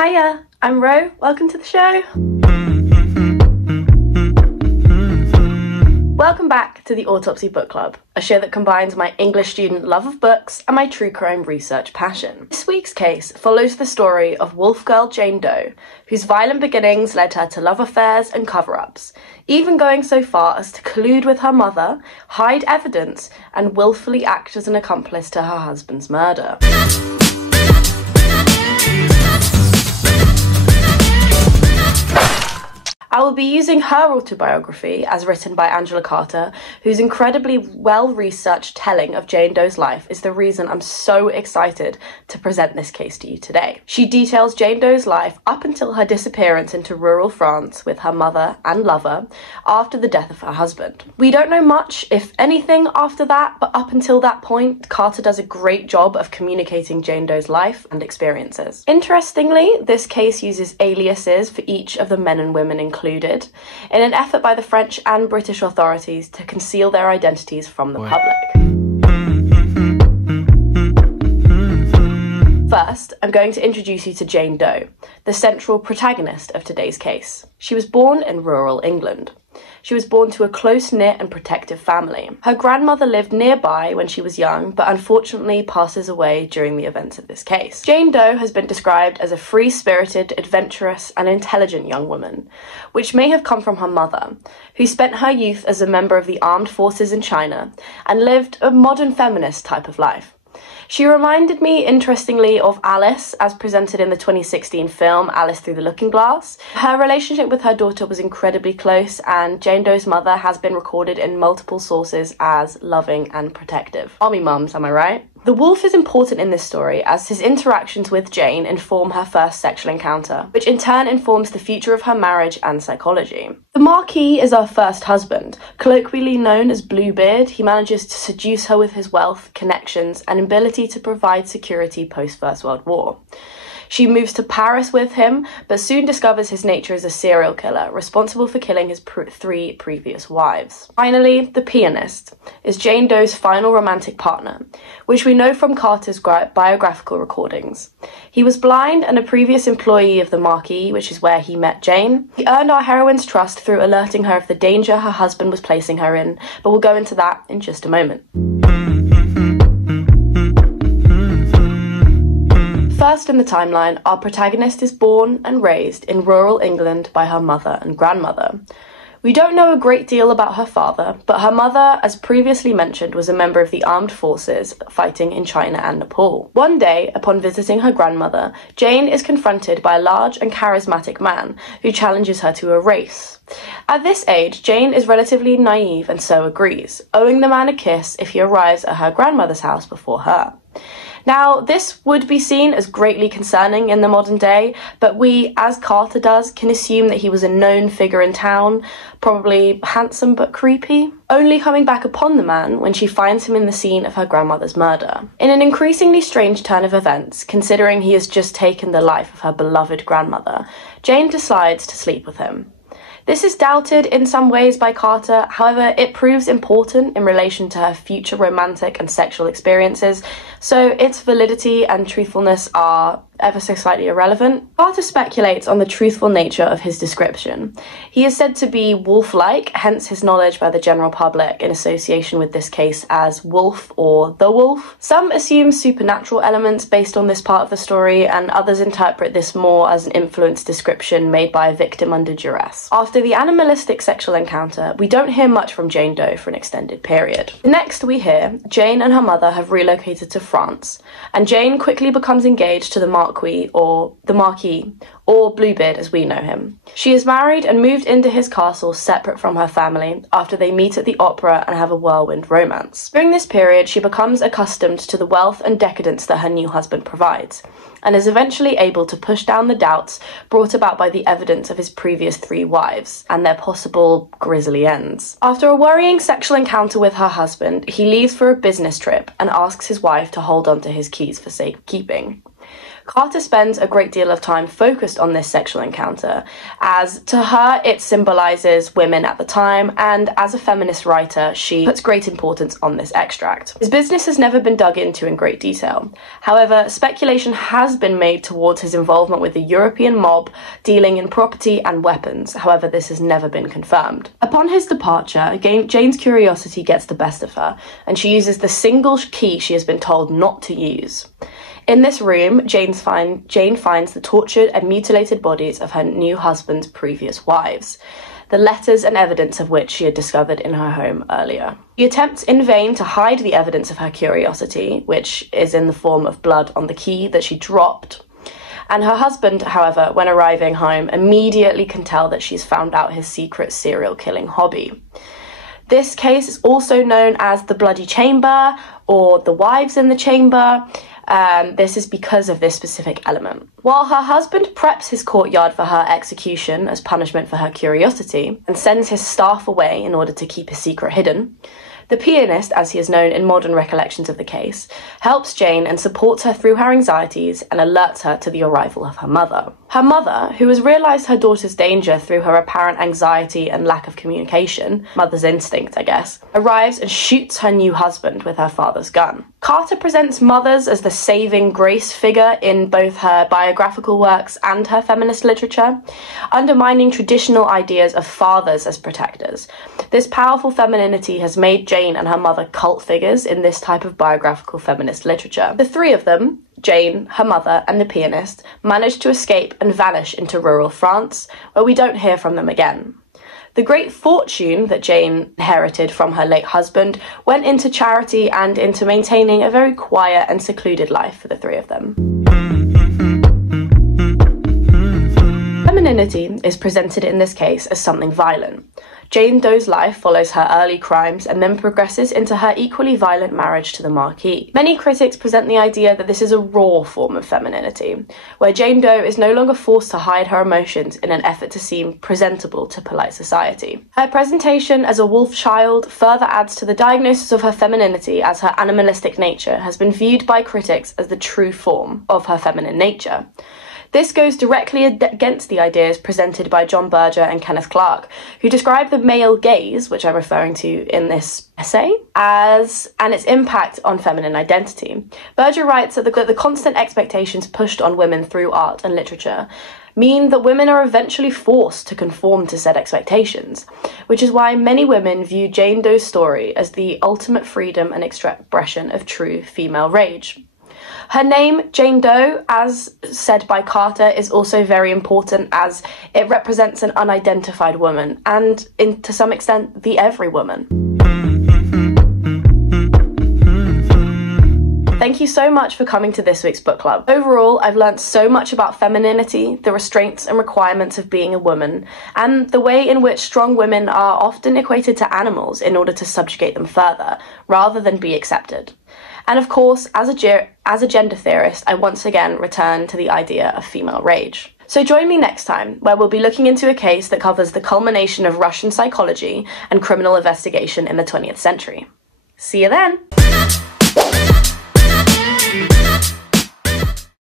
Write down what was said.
Hiya, I'm Ro. Welcome to the show. Welcome back to the Autopsy Book Club, a show that combines my English student love of books and my true crime research passion. This week's case follows the story of wolf girl Jane Doe, whose violent beginnings led her to love affairs and cover-ups, even going so far as to collude with her mother, hide evidence, and willfully act as an accomplice to her husband's murder. I will be using her autobiography, as written by Angela Carter, whose incredibly well-researched telling of Jane Doe's life is the reason I'm so excited to present this case to you today. She details Jane Doe's life up until her disappearance into rural France with her mother and lover after the death of her husband. We don't know much, if anything, after that, but up until that point, Carter does a great job of communicating Jane Doe's life and experiences. Interestingly, this case uses aliases for each of the men and women included, in an effort by the French and British authorities to conceal their identities from the public. First, I'm going to introduce you to Jane Doe, the central protagonist of today's case. She was born in rural England. She was born to a close-knit and protective family. Her grandmother lived nearby when she was young, but unfortunately passes away during the events of this case. Jane Doe has been described as a free-spirited, adventurous, and intelligent young woman, which may have come from her mother, who spent her youth as a member of the armed forces in China and lived a modern feminist type of life. She reminded me, interestingly, of Alice, as presented in the 2016 film Alice Through the Looking Glass. Her relationship with her daughter was incredibly close, and Jane Doe's mother has been recorded in multiple sources as loving and protective. Army mums, am I right? The wolf is important in this story as his interactions with Jane inform her first sexual encounter, which in turn informs the future of her marriage and psychology. The Marquis is her first husband. Colloquially known as Bluebeard, he manages to seduce her with his wealth, connections, and ability to provide security post-First World War. She moves to Paris with him, but soon discovers his nature as a serial killer, responsible for killing his three previous wives. Finally, the pianist is Jane Doe's final romantic partner, which we know from Carter's biographical recordings. He was blind and a previous employee of the Marquis, which is where he met Jane. He earned our heroine's trust through alerting her of the danger her husband was placing her in, but we'll go into that in just a moment. First in the timeline, our protagonist is born and raised in rural England by her mother and grandmother. We don't know a great deal about her father, but her mother, as previously mentioned, was a member of the armed forces fighting in China and Nepal. One day, upon visiting her grandmother, Jane is confronted by a large and charismatic man who challenges her to a race. At this age, Jane is relatively naive and so agrees, owing the man a kiss if he arrives at her grandmother's house before her. Now, this would be seen as greatly concerning in the modern day, but we, as Carter does, can assume that he was a known figure in town, probably handsome but creepy, only coming back upon the man when she finds him in the scene of her grandmother's murder. In an increasingly strange turn of events, considering he has just taken the life of her beloved grandmother, Jane decides to sleep with him. This is doubted in some ways by Carter, however, it proves important in relation to her future romantic and sexual experiences, so its validity and truthfulness are ever so slightly irrelevant. Carter speculates on the truthful nature of his description. He is said to be wolf-like, hence his knowledge by the general public in association with this case as Wolf or the Wolf. Some assume supernatural elements based on this part of the story, and others interpret this more as an influenced description made by a victim under duress. After the animalistic sexual encounter, we don't hear much from Jane Doe for an extended period. Next we hear Jane and her mother have relocated to France, and Jane quickly becomes engaged to the Marquis, or Bluebeard as we know him. She is married and moved into his castle separate from her family after they meet at the opera and have a whirlwind romance. During this period, she becomes accustomed to the wealth and decadence that her new husband provides, and is eventually able to push down the doubts brought about by the evidence of his previous 3 wives and their possible grisly ends. After a worrying sexual encounter with her husband, he leaves for a business trip and asks his wife to hold on to his keys for safekeeping. Carter spends a great deal of time focused on this sexual encounter, as to her it symbolises women at the time, and as a feminist writer she puts great importance on this extract. His business has never been dug into in great detail. However, speculation has been made towards his involvement with the European mob dealing in property and weapons. However, this has never been confirmed. Upon his departure, Jane's curiosity gets the best of her, and she uses the single key she has been told not to use. In this room, Jane finds the tortured and mutilated bodies of her new husband's previous wives, the letters and evidence of which she had discovered in her home earlier. She attempts in vain to hide the evidence of her curiosity, which is in the form of blood on the key that she dropped. And her husband, however, when arriving home, immediately can tell that she's found out his secret serial killing hobby. This case is also known as the Bloody Chamber or the Wives in the Chamber. This is because of this specific element. While her husband preps his courtyard for her execution as punishment for her curiosity and sends his staff away in order to keep his secret hidden, the pianist, as he is known in modern recollections of the case, helps Jane and supports her through her anxieties and alerts her to the arrival of her mother. Her mother, who has realised her daughter's danger through her apparent anxiety and lack of communication, mother's instinct, I guess, arrives and shoots her new husband with her father's gun. Carter presents mothers as the saving grace figure in both her biographical works and her feminist literature, undermining traditional ideas of fathers as protectors. This powerful femininity has made Jane and her mother cult figures in this type of biographical feminist literature. The three of them, Jane, her mother, and the pianist, manage to escape and vanish into rural France, where we don't hear from them again. The great fortune that Jane inherited from her late husband went into charity and into maintaining a very quiet and secluded life for the three of them. Femininity is presented in this case as something violent. Jane Doe's life follows her early crimes and then progresses into her equally violent marriage to the Marquis. Many critics present the idea that this is a raw form of femininity, where Jane Doe is no longer forced to hide her emotions in an effort to seem presentable to polite society. Her presentation as a wolf child further adds to the diagnosis of her femininity, as her animalistic nature has been viewed by critics as the true form of her feminine nature. This goes directly against the ideas presented by John Berger and Kenneth Clark, who describe the male gaze, which I'm referring to in this essay, and its impact on feminine identity. Berger writes that the constant expectations pushed on women through art and literature mean that women are eventually forced to conform to said expectations, which is why many women view Jane Doe's story as the ultimate freedom and expression of true female rage. Her name, Jane Doe, as said by Carter, is also very important, as it represents an unidentified woman, and to some extent, the every woman. Thank you so much for coming to this week's book club. Overall, I've learned so much about femininity, the restraints and requirements of being a woman, and the way in which strong women are often equated to animals in order to subjugate them further, rather than be accepted. And of course, as a gender theorist, I once again return to the idea of female rage. So join me next time, where we'll be looking into a case that covers the culmination of Russian psychology and criminal investigation in the 20th century. See you then!